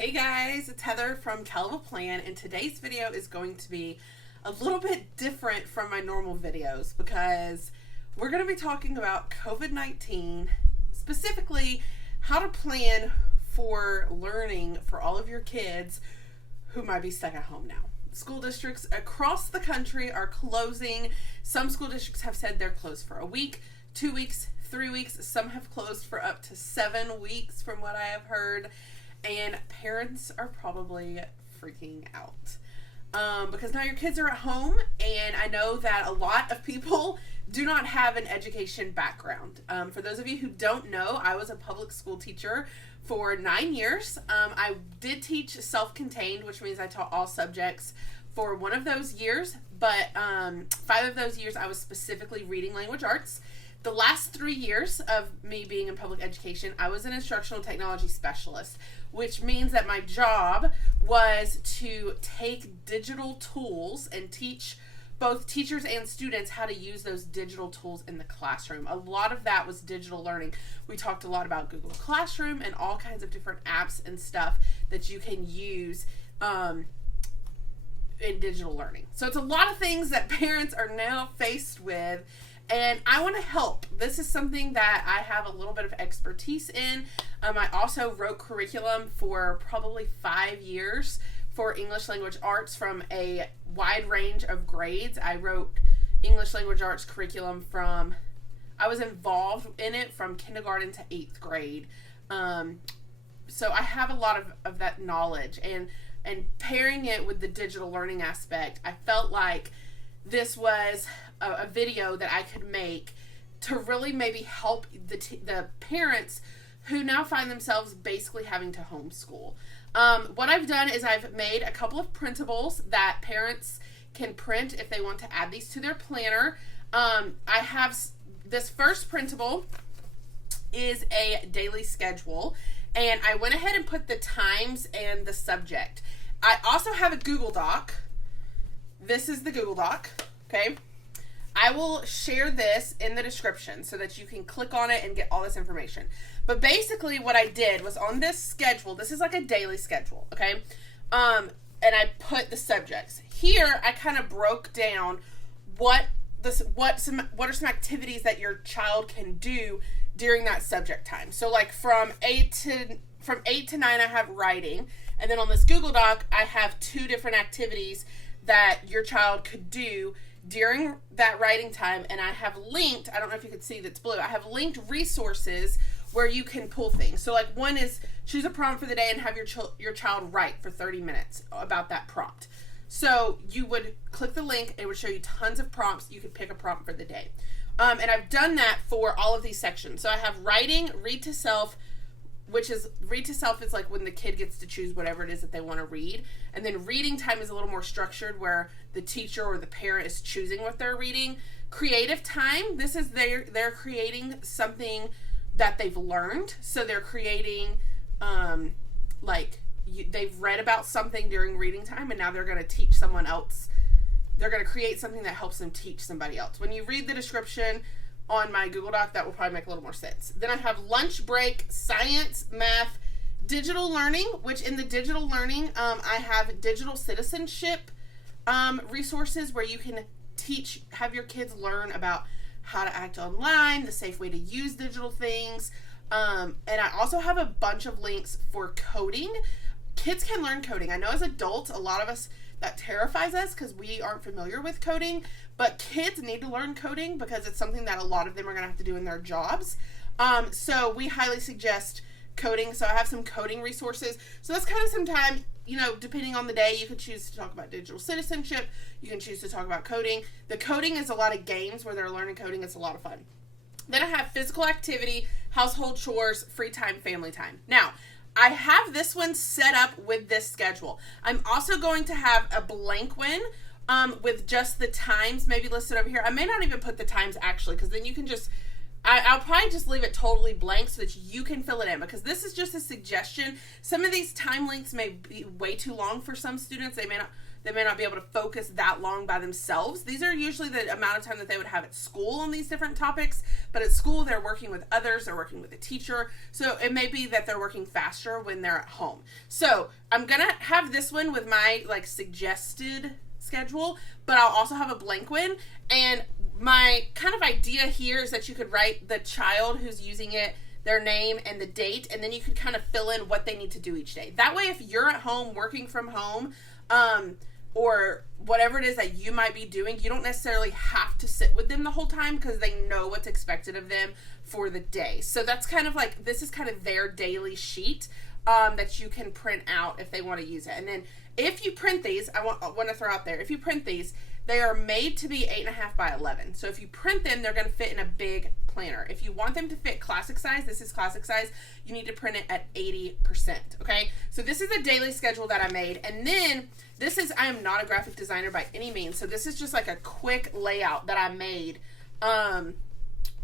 Hey guys, it's Heather from Tell of a Plan, and today's video is going to be a little bit different from my normal videos because we're going to be talking about COVID-19, specifically how to plan for learning for all of your kids who might be stuck at home now. School districts across the country are closing. Some school districts have said they're closed for a week, 2 weeks, 3 weeks. Some have closed for up to 7 weeks from what I have heard. And parents are probably freaking out because now your kids are at home, and I know that a lot of people do not have an education background. For those of you who don't know, I was a public school teacher for 9 years. I did teach self-contained, which means I taught all subjects for one of those years, but 5 of those years I was specifically reading language arts. The last 3 years of me being in public education, I was an instructional technology specialist, which means that my job was to take digital tools and teach both teachers and students how to use those digital tools in the classroom. A lot of that was digital learning. We talked a lot about Google Classroom and all kinds of different apps and stuff that you can use in digital learning. So it's a lot of things that parents are now faced with, and I want to help. This is something that I have a little bit of expertise in. I also wrote curriculum for probably 5 years for English language arts from a wide range of grades. I wrote English language arts curriculum I was involved in it from kindergarten to 8th grade. So I have a lot of that knowledge, and pairing it with the digital learning aspect, I felt like this was a video that I could make to really maybe help the parents who now find themselves basically having to homeschool. What I've done is I've made a couple of printables that parents can print if they want to add these to their planner. I have this first printable is a daily schedule, and I went ahead and put the times and the subject. I also have a Google Doc. This is the Google Doc, okay? I will share this in the description so that you can click on it and get all this information. But basically what I did was on this schedule, this is like a daily schedule, okay? And I put the subjects. Here I kind of broke down what are some activities that your child can do during that subject time. So like from 8 to 9 I have writing, and then on this Google Doc I have 2 different activities that your child could do during that writing time, and I have linked, I don't know if you can see that's blue, I have linked resources where you can pull things. So like one is choose a prompt for the day and have your child write for 30 minutes about that prompt. So you would click the link, it would show you tons of prompts, you could pick a prompt for the day. And I've done that for all of these sections. So I have writing, read to self, read to self is like when the kid gets to choose whatever it is that they want to read. And then reading time is a little more structured where the teacher or the parent is choosing what they're reading. Creative time, this is they're creating something that they've learned. So they're creating they've read about something during reading time, and now they're going to teach someone else. They're going to create something that helps them teach somebody else. When you read the description on my Google Doc, that will probably make a little more sense. Then I have lunch break, science, math, digital learning, which in the digital learning, I have digital citizenship resources where you can have your kids learn about how to act online, the safe way to use digital things. And I also have a bunch of links for coding. Kids can learn coding. I know as adults, a lot of us, that terrifies us because we aren't familiar with coding, but kids need to learn coding because it's something that a lot of them are going to have to do in their jobs. So we highly suggest coding. So I have some coding resources. So that's kind of some time, depending on the day, you could choose to talk about digital citizenship. You can choose to talk about coding. The coding is a lot of games where they're learning coding. It's a lot of fun. Then I have physical activity, household chores, free time, family time. Now, I have this one set up with this schedule. I'm also going to have a blank one with just the times maybe listed over here. I may not even put the times actually, because then you can I'll probably just leave it totally blank so that you can fill it in, because this is just a suggestion. Some of these time links may be way too long for some students. They may not be able to focus that long by themselves. These are usually the amount of time that they would have at school on these different topics, but at school they're working with others, they're working with a teacher, so it may be that they're working faster when they're at home. So I'm gonna have this one with my like suggested schedule, but I'll also have a blank one. And my kind of idea here is that you could write the child who's using it, their name and the date, and then you could kind of fill in what they need to do each day. That way, if you're at home working from home, or whatever it is that you might be doing, you don't necessarily have to sit with them the whole time because they know what's expected of them for the day. So that's kind of like, this is kind of their daily sheet that you can print out if they want to use it. And then if you print these, I want to throw out there, if you print these, they are made to be 8.5 by 11. So if you print them, they're going to fit in a big planner. If you want them to fit classic size, this is classic size, you need to print it at 80%, okay? So this is a daily schedule that I made. And then this is, I am not a graphic designer by any means, so this is just like a quick layout that I made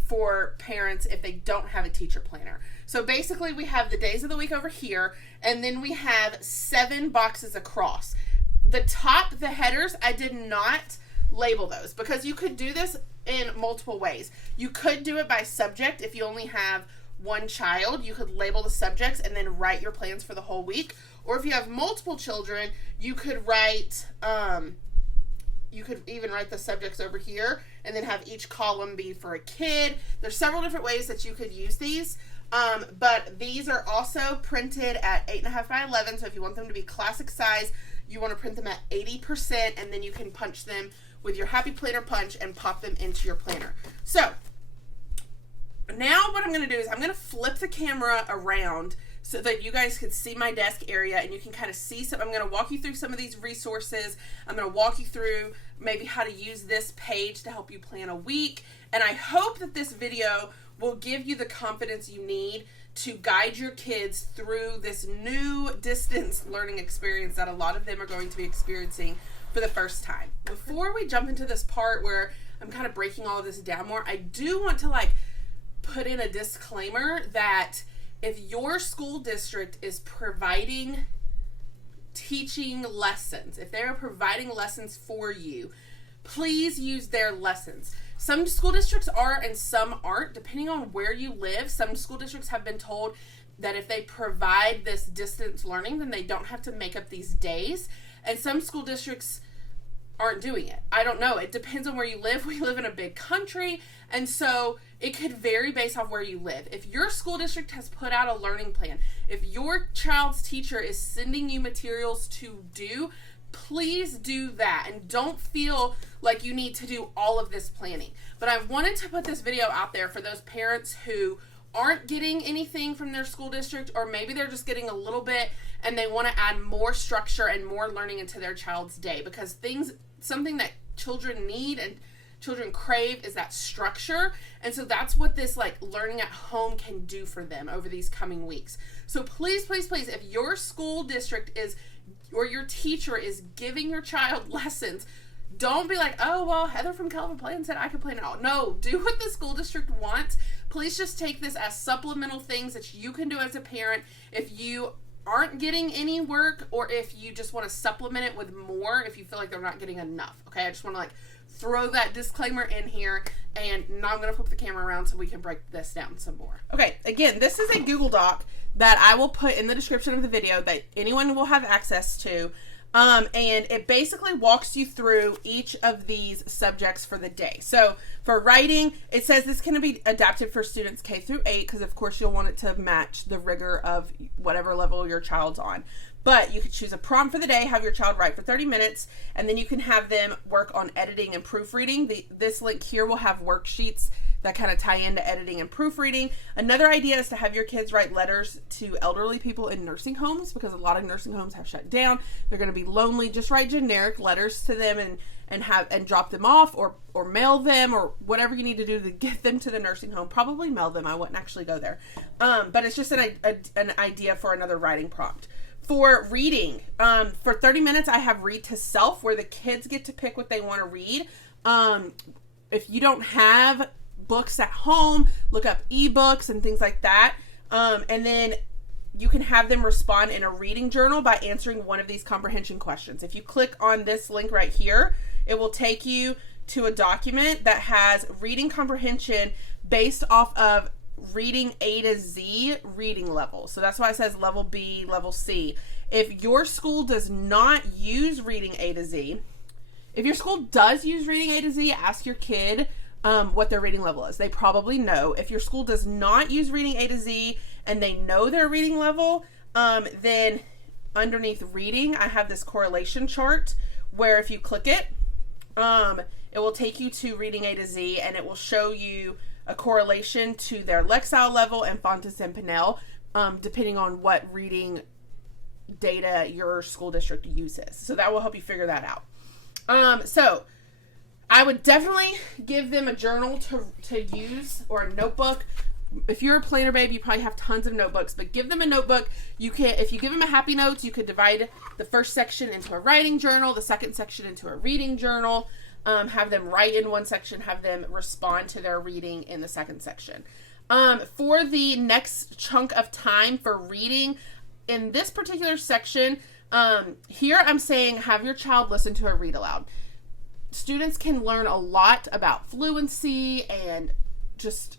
for parents if they don't have a teacher planner. So basically we have the days of the week over here, and then we have 7 boxes across. The top, the headers, I did not label those because you could do this in multiple ways. You could do it by subject. If you only have one child, you could label the subjects and then write your plans for the whole week. Or if you have multiple children, you could write, you could even write the subjects over here and then have each column be for a kid. There's several different ways that you could use these. But these are also printed at 8.5 by 11. So if you want them to be classic size, you want to print them at 80%, and then you can punch them with your Happy Planner punch and pop them into your planner. So now what I'm going to do is I'm going to flip the camera around so that you guys can see my desk area and you can kind of see some. I'm going to walk you through some of these resources. I'm going to walk you through maybe how to use this page to help you plan a week. And I hope that this video will give you the confidence you need to guide your kids through this new distance learning experience that a lot of them are going to be experiencing for the first time. Before we jump into this part where I'm kind of breaking all of this down more, I do want to like put in a disclaimer that if your school district is providing teaching lessons, if they're providing lessons for you, please use their lessons. Some school districts are and some aren't, depending on where you live. Some school districts have been told that if they provide this distance learning, then they don't have to make up these days. And some school districts aren't doing it. I don't know. It depends on where you live. We live in a big country, and so it could vary based off where you live. If your school district has put out a learning plan, if your child's teacher is sending you materials to do, please do that, and don't feel like you need to do all of this planning. But I wanted to put this video out there for those parents who aren't getting anything from their school district, or maybe they're just getting a little bit and they want to add more structure and more learning into their child's day, because something that children need and children crave is that structure. And so that's what this like learning at home can do for them over these coming weeks. So please, please, please, if your school district is, or your teacher is giving your child lessons, don't be like, oh, well, Heather from Calvin Plan said I could plan it all. No, do what the school district wants. Please just take this as supplemental things that you can do as a parent if you aren't getting any work, or if you just want to supplement it with more if you feel like they're not getting enough. Okay, I just want to like throw that disclaimer in here, and now I'm going to flip the camera around so we can break this down some more. Okay, again, this is a Google Doc that I will put in the description of the video that anyone will have access to. And it basically walks you through each of these subjects for the day. So for writing, it says this can be adapted for students K through 8, because of course you'll want it to match the rigor of whatever level your child's on. But you could choose a prompt for the day, have your child write for 30 minutes, and then you can have them work on editing and proofreading. This link here will have worksheets that kind of tie into editing and proofreading. Another idea is to have your kids write letters to elderly people in nursing homes, because a lot of nursing homes have shut down. They're going to be lonely. Just write generic letters to them and drop them off, or mail them, or whatever you need to do to get them to the nursing home. Probably mail them. I wouldn't actually go there. But it's just an idea for another writing prompt. For reading, for 30 minutes, I have read to self, where the kids get to pick what they want to read. If you don't have books at home, look up ebooks and things like that. And then you can have them respond in a reading journal by answering one of these comprehension questions. If you click on this link right here, it will take you to a document that has reading comprehension based off of reading A to Z reading level. So that's why it says level B, level C. If your school does not use reading A to Z, if your school does use reading A to Z, ask your kid what their reading level is. They probably know. If your school does not use reading A to Z and they know their reading level, then underneath reading, I have this correlation chart where if you click it, it will take you to reading A to Z, and it will show you a correlation to their Lexile level and Fountas and Pinnell, depending on what reading data your school district uses. So that will help you figure that out. So I would definitely give them a journal to use, or a notebook. If you're a planner babe, you probably have tons of notebooks, but give them a notebook. You can, if you give them a happy notes, you could divide the first section into a writing journal, the second section into a reading journal, have them write in one section, have them respond to their reading in the second section. For the next chunk of time for reading, in this particular section, here I'm saying have your child listen to a read aloud. Students can learn a lot about fluency, and just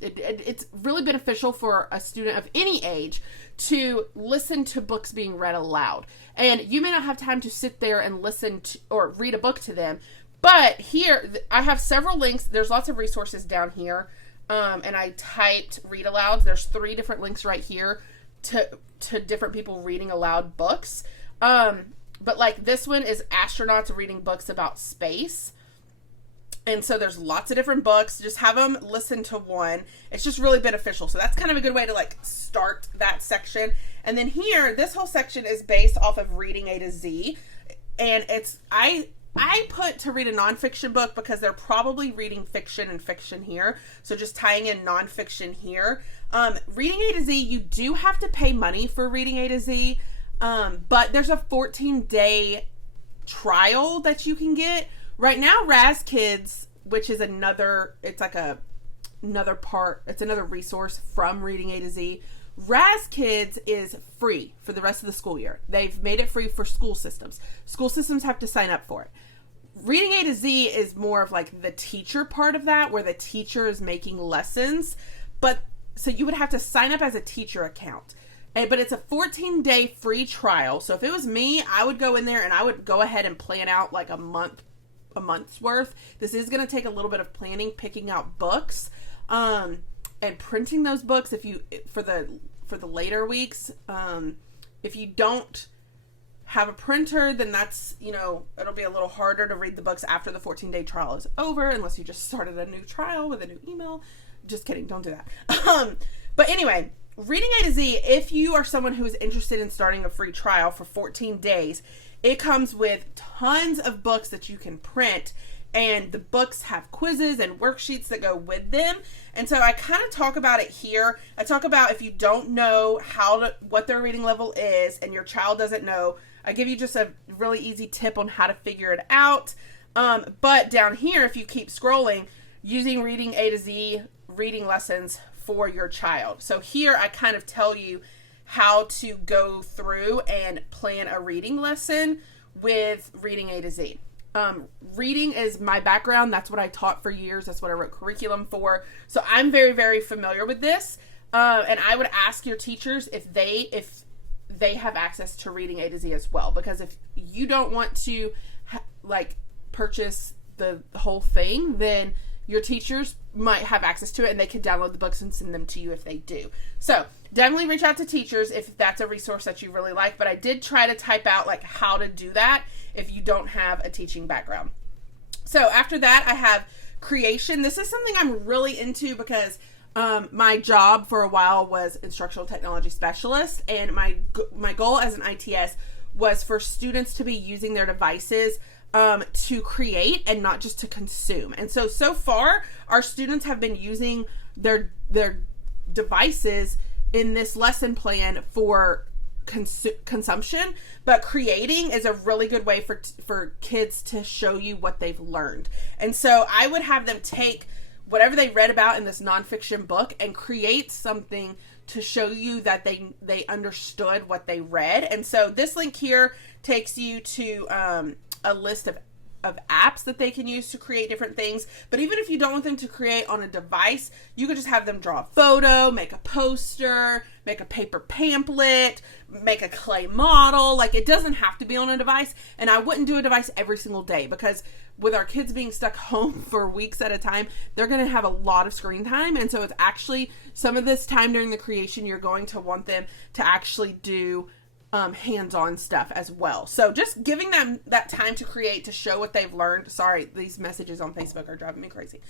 it's really beneficial for a student of any age to listen to books being read aloud. And you may not have time to sit there and listen to or read a book to them, but here I have several links. There's lots of resources down here, and I typed read aloud. There's 3 different links right here to different people reading aloud books. But like this one is astronauts reading books about space. And so there's lots of different books. Just have them listen to one. It's just really beneficial. So that's kind of a good way to like start that section. And then here, this whole section is based off of reading A to Z. And it's, I put to read a nonfiction book because they're probably reading fiction and fiction here. So just tying in nonfiction here. Reading A to Z, you do have to pay money for reading A to Z. But there's a 14-day trial that you can get. Right now, Raz Kids, which is another resource from Reading A to Z. Raz Kids is free for the rest of the school year. They've made it free for school systems. School systems have to sign up for it. Reading A to Z is more of like the teacher part of that, where the teacher is making lessons. But so you would have to sign up as a teacher account. But it's a 14-day free trial. So if it was me, I would go in there and I would go ahead and plan out like a month's worth. This is going to take a little bit of planning, picking out books, and printing those books for the later weeks. If you don't have a printer, then that's, it'll be a little harder to read the books after the 14-day trial is over, unless you just started a new trial with a new email. Just kidding. Don't do that. But anyway, Reading A to Z, if you are someone who is interested in starting a free trial for 14 days, it comes with tons of books that you can print, and the books have quizzes and worksheets that go with them. And so I kind of talk about it here. I talk about if you don't know what their reading level is and your child doesn't know, I give you just a really easy tip on how to figure it out. But down here, if you keep scrolling, using Reading A to Z reading lessons for your child. So here I kind of tell you how to go through and plan a reading lesson with Reading A to Z. Reading is my background. That's what I taught for years. That's what I wrote curriculum for. So I'm very, very familiar with this. And I would ask your teachers if they have access to Reading A to Z as well. Because if you don't want to purchase the whole thing, then your teachers might have access to it and they could download the books and send them to you if they do. So definitely reach out to teachers if that's a resource that you really like. But I did try to type out how to do that if you don't have a teaching background. So after that, I have creation. This is something I'm really into because my job for a while was instructional technology specialist. And my goal as an ITS was for students to be using their devices to create and not just to consume. And so far, our students have been using their devices in this lesson plan for consumption, but creating is a really good way for kids to show you what they've learned. And so I would have them take whatever they read about in this nonfiction book and create something to show you that they understood what they read. And so this link here takes you to a list of apps that they can use to create different things. But even if you don't want them to create on a device, you could just have them draw a photo, make a poster, make a paper pamphlet, make a clay model. Like, it doesn't have to be on a device. And I wouldn't do a device every single day, because with our kids being stuck home for weeks at a time, they're going to have a lot of screen time. And so it's actually some of this time during the creation, you're going to want them to actually do hands-on stuff as well. So just giving them that time to create, to show what they've learned. Sorry, these messages on Facebook are driving me crazy.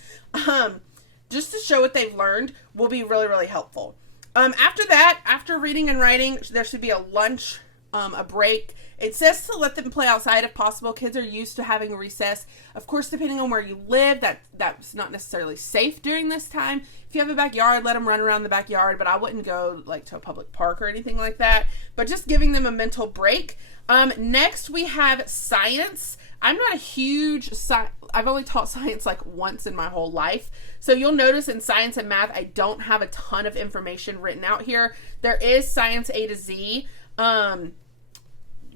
Just to show what they've learned will be really, really helpful. After that, after reading and writing, there should be a lunch, a break. It says to let them play outside if possible. Kids are used to having a recess. Of course, depending on where you live, that's not necessarily safe during this time. If you have a backyard, let them run around the backyard, but I wouldn't go like to a public park or anything like that. But just giving them a mental break. Next, we have science. I'm not a huge I've only taught science like once in my whole life. So you'll notice in science and math, I don't have a ton of information written out here. There is science A to Z.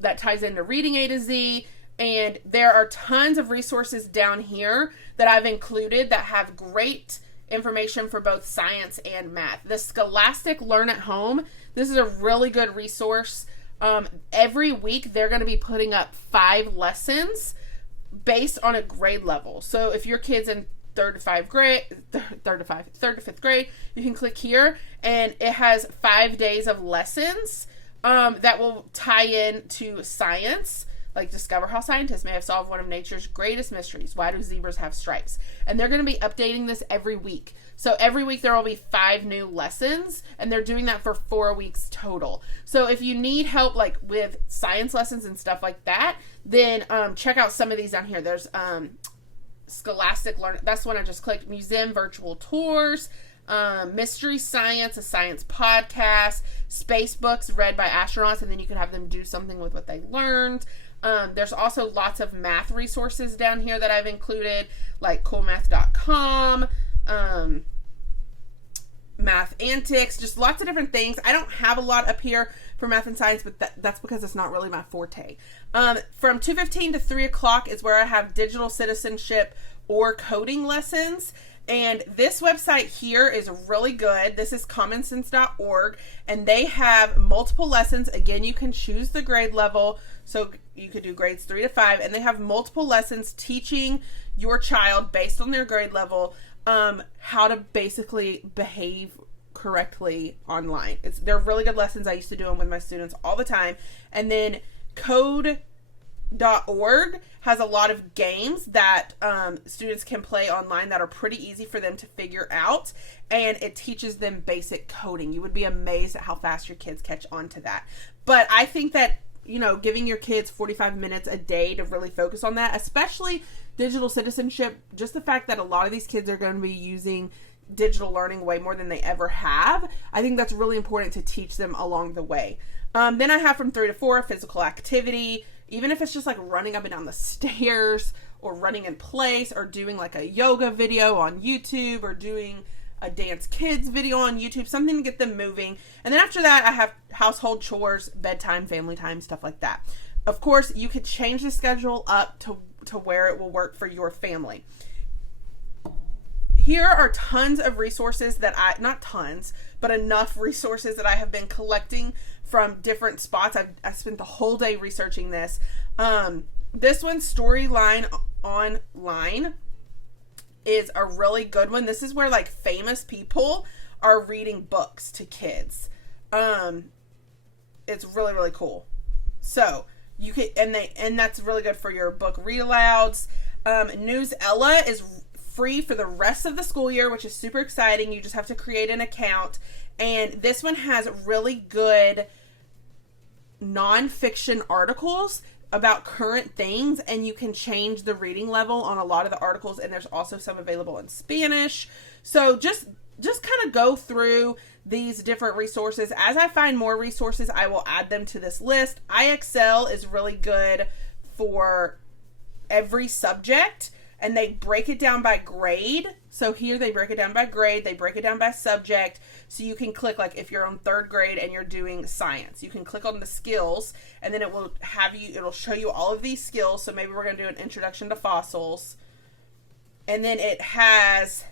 That ties into reading A to Z, and there are tons of resources down here that I've included that have great information for both science and math. The Scholastic Learn at Home, this is a really good resource. Every week they're going to be putting up 5 lessons based on a grade level. So if your kid's in third to fifth grade, you can click here, and it has 5 days of lessons that will tie in to science, like discover how scientists may have solved one of nature's greatest mysteries. Why do zebras have stripes? And they're going to be updating this every week. So every week there will be 5 new lessons, and they're doing that for 4 weeks total. So if you need help like with science lessons and stuff like that, then check out some of these down here. There's Scholastic Learn. That's the one I just clicked. Museum virtual tours. Mystery Science, a science podcast, space books read by astronauts, and then you can have them do something with what they learned. There's also lots of math resources down here that I've included, like coolmath.com, Math Antics, just lots of different things. I don't have a lot up here for math and science, but that's because it's not really my forte. From 2:15 to 3 o'clock is where I have digital citizenship or coding lessons. And this website here is really good. This is commonsense.org, and they have multiple lessons. Again, you can choose the grade level, so you could do grades 3 to 5, and they have multiple lessons teaching your child based on their grade level how to basically behave correctly online. They're really good lessons. I used to do them with my students all the time. And then code.org has a lot of games that students can play online that are pretty easy for them to figure out, and it teaches them basic coding. You would be amazed at how fast your kids catch on to that. But I think that, giving your kids 45 minutes a day to really focus on that, especially digital citizenship, just the fact that a lot of these kids are going to be using digital learning way more than they ever have, I think that's really important to teach them along the way. Then I have from 3 to 4, physical activity. Even if it's just like running up and down the stairs, or running in place, or doing like a yoga video on YouTube, or doing a dance kids video on YouTube, something to get them moving. And then after that, I have household chores, bedtime, family time, stuff like that. Of course, you could change the schedule up to where it will work for your family. Here are tons of resources not tons, but enough resources that I have been collecting from different spots. I spent the whole day researching this. This one, Storyline Online, is a really good one. This is where like famous people are reading books to kids. It's really, really cool. So you can, and that's really good for your book read alouds. Newsella is free for the rest of the school year, which is super exciting. You just have to create an account. And this one has really good nonfiction articles about current things, and you can change the reading level on a lot of the articles, and there's also some available in Spanish. So just kind of go through these different resources. As I find more resources, I will add them to this list. IXL is really good for every subject. and they break it down by grade. So here they break it down by grade, they break it down by subject. So you can click, like if you're on 3rd grade and you're doing science, you can click on the skills, and then it'll show you all of these skills. So maybe we're going to do an introduction to fossils. And then it has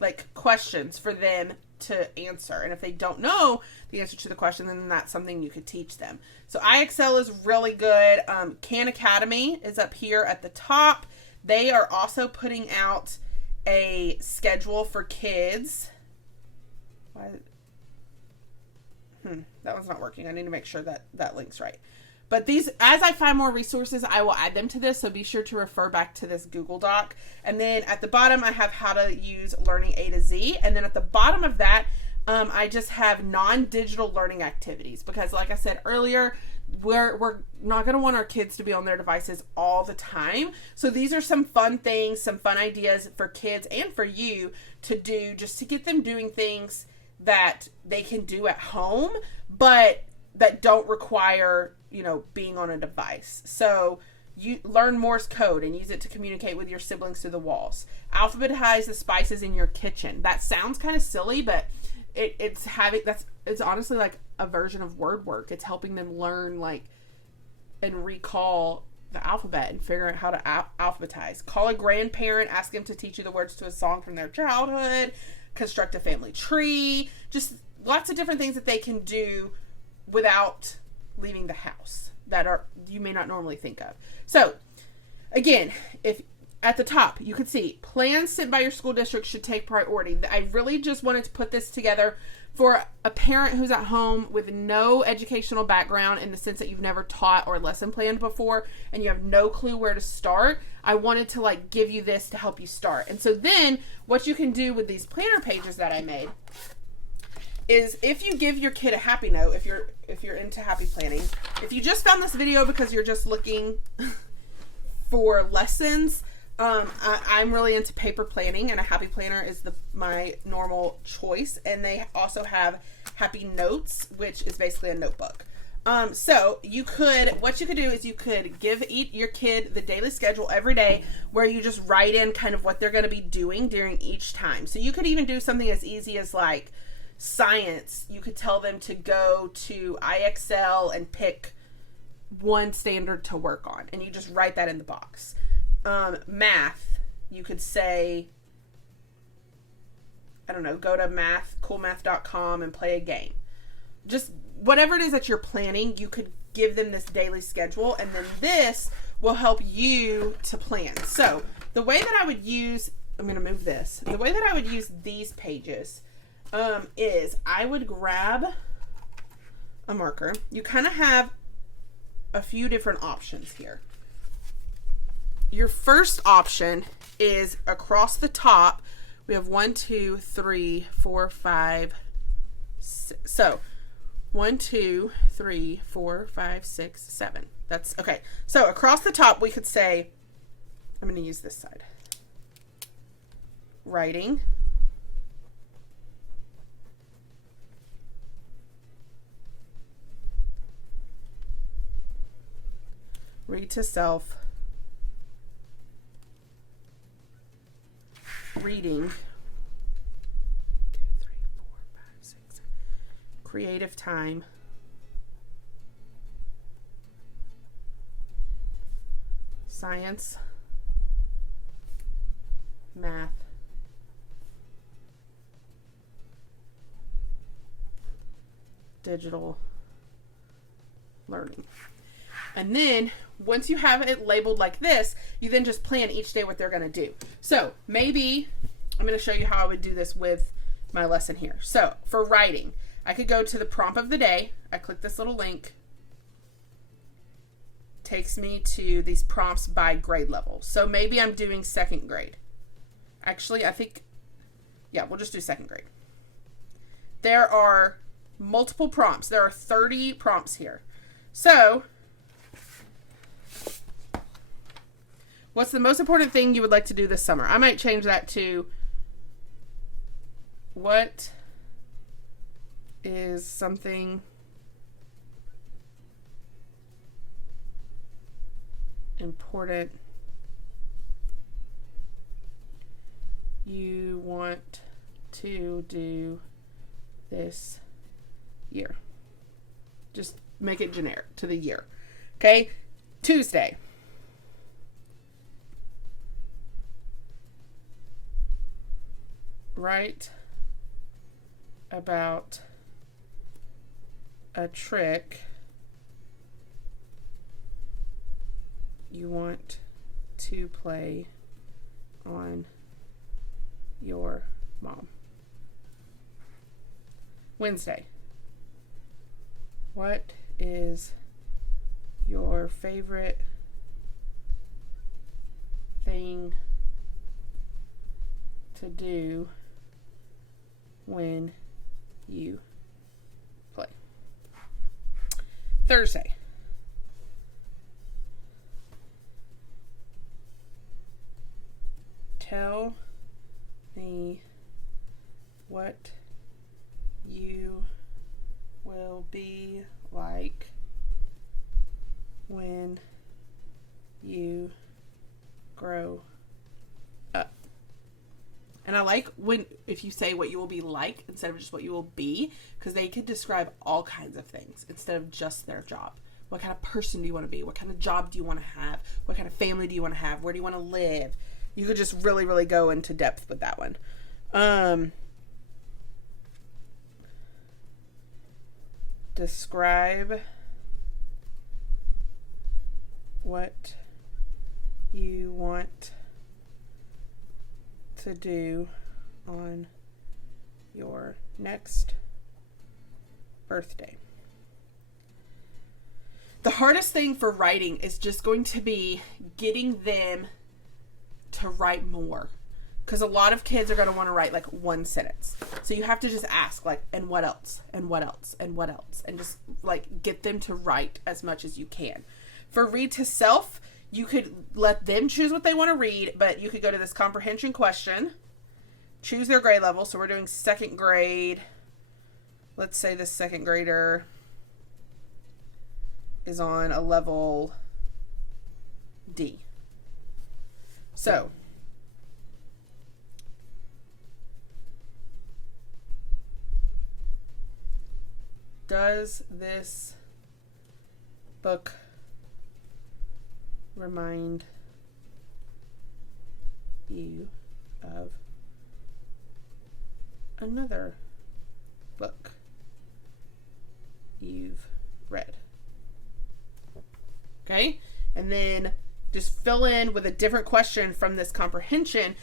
like questions for them to answer. And if they don't know the answer to the question, then that's something you could teach them. So iExcel is really good. Khan Academy is up here at the top. They are also putting out a schedule for kids. That one's not working. I need to make sure that link's right. But these, as I find more resources, I will add them to this. So be sure to refer back to this Google Doc. And then at the bottom, I have how to use Learning A to Z. And then at the bottom of that, I just have non-digital learning activities. Because like I said earlier, we're not going to want our kids to be on their devices all the time. So these are some fun things, some fun ideas for kids and for you to do, just to get them doing things that they can do at home, but that don't require, being on a device. So you learn Morse code and use it to communicate with your siblings through the walls. Alphabetize the spices in your kitchen. That sounds kind of silly, but it's honestly like a version of word work. It's helping them learn and recall the alphabet and figure out how to alphabetize. Call a grandparent, ask them to teach you the words to a song from their childhood. Construct a family tree. Just lots of different things that they can do without leaving the house that you may not normally think of. So again, if at the top you could see plans sent by your school district should take priority. I really just wanted to put this together for a parent who's at home with no educational background, in the sense that you've never taught or lesson planned before and you have no clue where to start. I wanted to give you this to help you start. And so then what you can do with these planner pages that I made is, if you give your kid a happy note, if you're into happy planning, if you just found this video because you're just looking for lessons, I'm really into paper planning, and a happy planner is my normal choice. And they also have happy notes, which is basically a notebook. So what you could do is you could give your kid the daily schedule every day, where you just write in kind of what they're going to be doing during each time. So you could even do something as easy as science. You could tell them to go to iExcel and pick one standard to work on, and you just write that in the box. Math, you could say, I don't know, go to coolmath.com and play a game. Just whatever it is that you're planning, you could give them this daily schedule, and then this will help you to plan. So the way that I would use, I'm going to move this. The way that I would use these pages is I would grab a marker. You kind of have a few different options here. Your first option is across the top. We have 1, 2, 3, 4, 5, 6. So 1, 2, 3, 4, 5, 6, 7. That's okay. So across the top, we could say, I'm going to use this side. Writing. Read to self. Reading. 2, 3, 4, 5, 6, 7. Creative time. Science. Math. Digital learning. And then once you have it labeled like this, you then just plan each day what they're going to do. So maybe I'm going to show you how I would do this with my lesson here. So for writing, I could go to the prompt of the day. I click this little link. Takes me to these prompts by grade level. So maybe I'm doing 2nd grade. Actually, I think, yeah, we'll just do 2nd grade. There are multiple prompts. There are 30 prompts here. So what's the most important thing you would like to do this summer? I might change that to, what is something important you want to do this year. Just make it generic to the year. Okay? Tuesday. Write about a trick you want to play on your mom. Wednesday. What is your favorite thing to do when you play? Thursday. Tell me what you will be like when you grow up. And I like if you say what you will be like instead of just what you will be, because they could describe all kinds of things instead of just their job. What kind of person do you want to be? What kind of job do you want to have? What kind of family do you want to have? Where do you want to live? You could just really, really go into depth with that one. Describe what you want to do on your next birthday. The hardest thing for writing is just going to be getting them to write more, because a lot of kids are going to want to write like one sentence. So you have to just ask like, and what else, and what else, and what else, and just like get them to write as much as you can. For read to self, you could let them choose what they want to read, but you could go to this comprehension question, choose their grade level. So we're doing second grade. Let's say this second grader is on a level D. So does this book remind you of another book you've read? Okay? And then just fill in with a different question from this comprehension.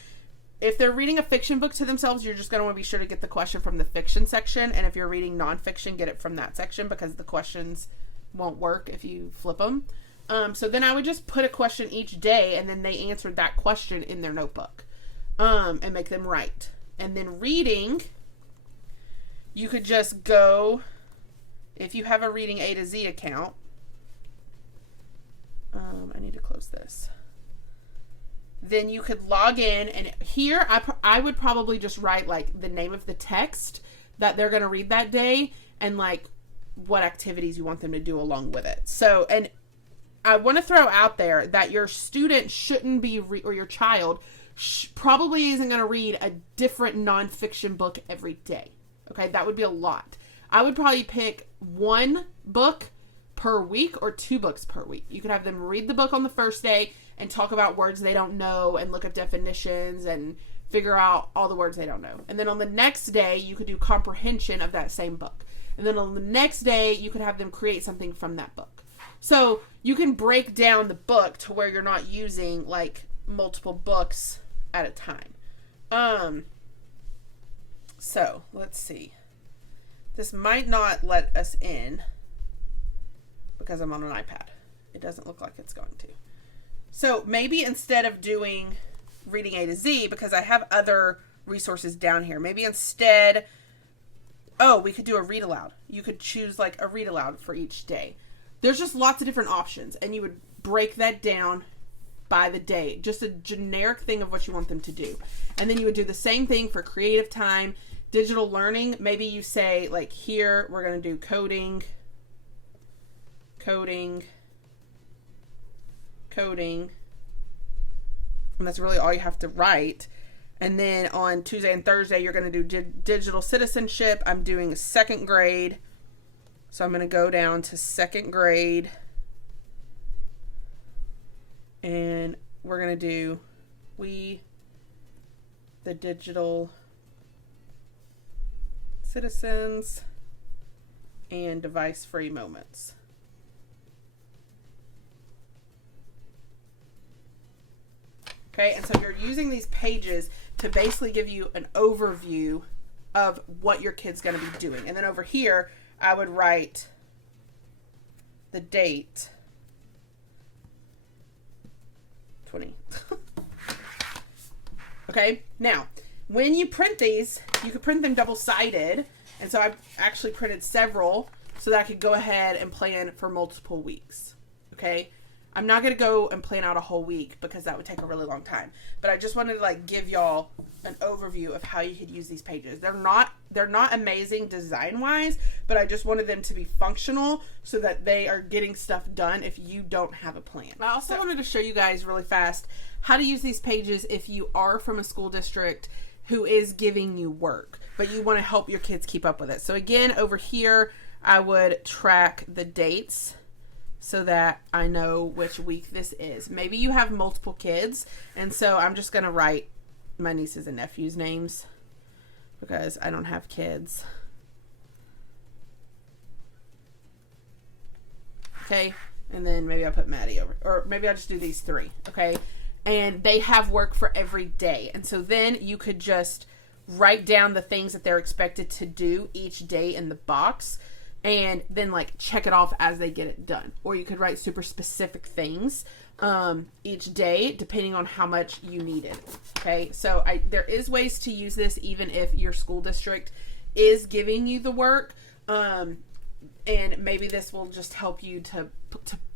If they're reading a fiction book to themselves, you're just going to want to be sure to get the question from the fiction section. And if you're reading nonfiction, get it from that section, because the questions won't work if you flip them. So then I would just put a question each day, and then they answered that question in their notebook, and make them write. And then reading, you could just go, if you have a Reading A to Z account, I need to close this. Then you could log in, and here I would probably just write like the name of the text that they're going to read that day, and like what activities you want them to do along with it. So, and I want to throw out there that your student shouldn't be, or your child probably isn't going to read a different nonfiction book every day. Okay, that would be a lot. I would probably pick one book per week or 2 books per week. You could have them read the book on the first day and talk about words they don't know and look up definitions and figure out all the words they don't know. And then on the next day, you could do comprehension of that same book. And then on the next day, you could have them create something from that book. So you can break down the book to where you're not using like multiple books at a time. So let's see. This might not let us in because I'm on an iPad. It doesn't look like it's going to. So maybe instead of doing Reading A to Z, because I have other resources down here, maybe instead, we could do a read aloud. You could choose like a read aloud for each day. There's just lots of different options, and you would break that down by the day. Just a generic thing of what you want them to do. And then you would do the same thing for creative time, digital learning. Maybe you say like, here we're going to do coding, and that's really all you have to write. And then on Tuesday and Thursday, you're going to do digital citizenship. I'm doing second grade. So I'm going to go down to second grade. And we're going to do the digital citizens and device-free moments. Okay, and so you're using these pages to basically give you an overview of what your kid's going to be doing. And then over here, I would write the date. 20. Okay, now, when you print these, you could print them double-sided. And so I've actually printed several so that I could go ahead and plan for multiple weeks. Okay? I'm not going to go and plan out a whole week because that would take a really long time. But I just wanted to like give y'all an overview of how you could use these pages. They're not amazing design-wise, but I just wanted them to be functional so that they are getting stuff done if you don't have a plan. I also wanted to show you guys really fast how to use these pages if you are from a school district who is giving you work, but you want to help your kids keep up with it. So again, over here, I would track the dates so that I know which week this is. Maybe you have multiple kids, and so I'm just going to write my nieces and nephews' names because I don't have kids. Okay, and then maybe I'll put Maddie over, or maybe I'll just do these three, okay? And they have work for every day, and so then you could just write down the things that they're expected to do each day in the box, and then like check it off as they get it done. Or you could write super specific things each day depending on how much you need it. Okay, so there is ways to use this even if your school district is giving you the work, and maybe this will just help you to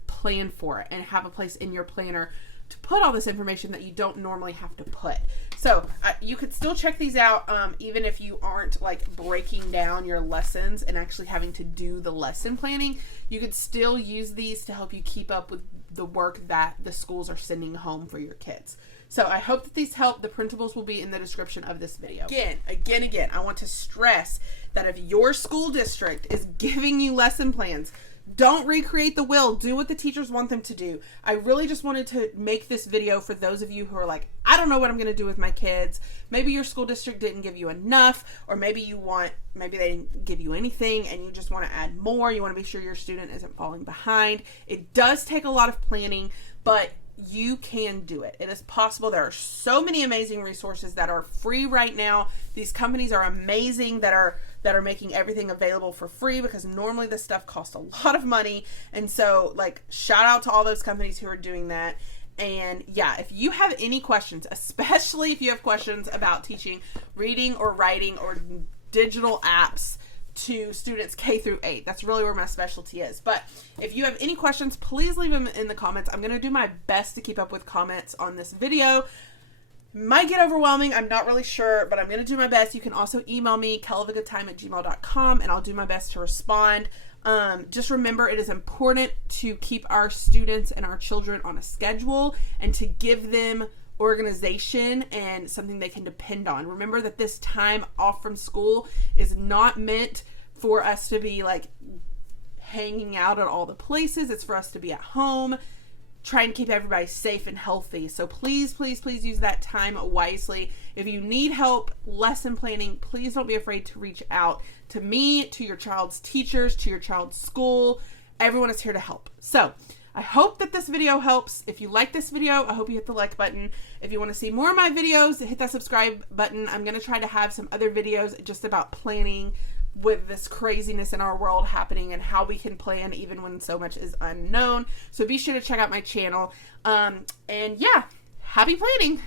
plan for it and have a place in your planner to put all this information that you don't normally have to put. So you could still check these out even if you aren't like breaking down your lessons and actually having to do the lesson planning. You could still use these to help you keep up with the work that the schools are sending home for your kids. So I hope that these help. The printables will be in the description of this video. Again, I want to stress that if your school district is giving you lesson plans, don't recreate the wheel. Do what the teachers want them to do. I really just wanted to make this video for those of you who are like, I don't know what I'm going to do with my kids. Maybe your school district didn't give you enough, or maybe they didn't give you anything and you just want to add more. You want to be sure your student isn't falling behind. It does take a lot of planning, but you can do it. It is possible. There are so many amazing resources that are free right now. These companies are amazing that are making everything available for free, because normally this stuff costs a lot of money. And so like shout out to all those companies who are doing that. And yeah, if you have any questions, especially if you have questions about teaching reading or writing or digital apps to students K through 8. That's really where my specialty is. But if you have any questions, please leave them in the comments. I'm going to do my best to keep up with comments on this video. Might get overwhelming. I'm not really sure, but I'm going to do my best. You can also email me, kellofagoodtime@gmail.com, and I'll do my best to respond. Just remember, it is important to keep our students and our children on a schedule and to give them organization and something they can depend on. Remember that this time off from school is not meant for us to be like hanging out at all the places. It's for us to be at home, trying to keep everybody safe and healthy. So please, please, please use that time wisely. If you need help lesson planning, please don't be afraid to reach out to me, to your child's teachers, to your child's school. Everyone is here to help. So I hope that this video helps. If you like this video, I hope you hit the like button. If you want to see more of my videos, hit that subscribe button. I'm going to try to have some other videos just about planning with this craziness in our world happening and how we can plan even when so much is unknown. So be sure to check out my channel. And yeah, happy planning.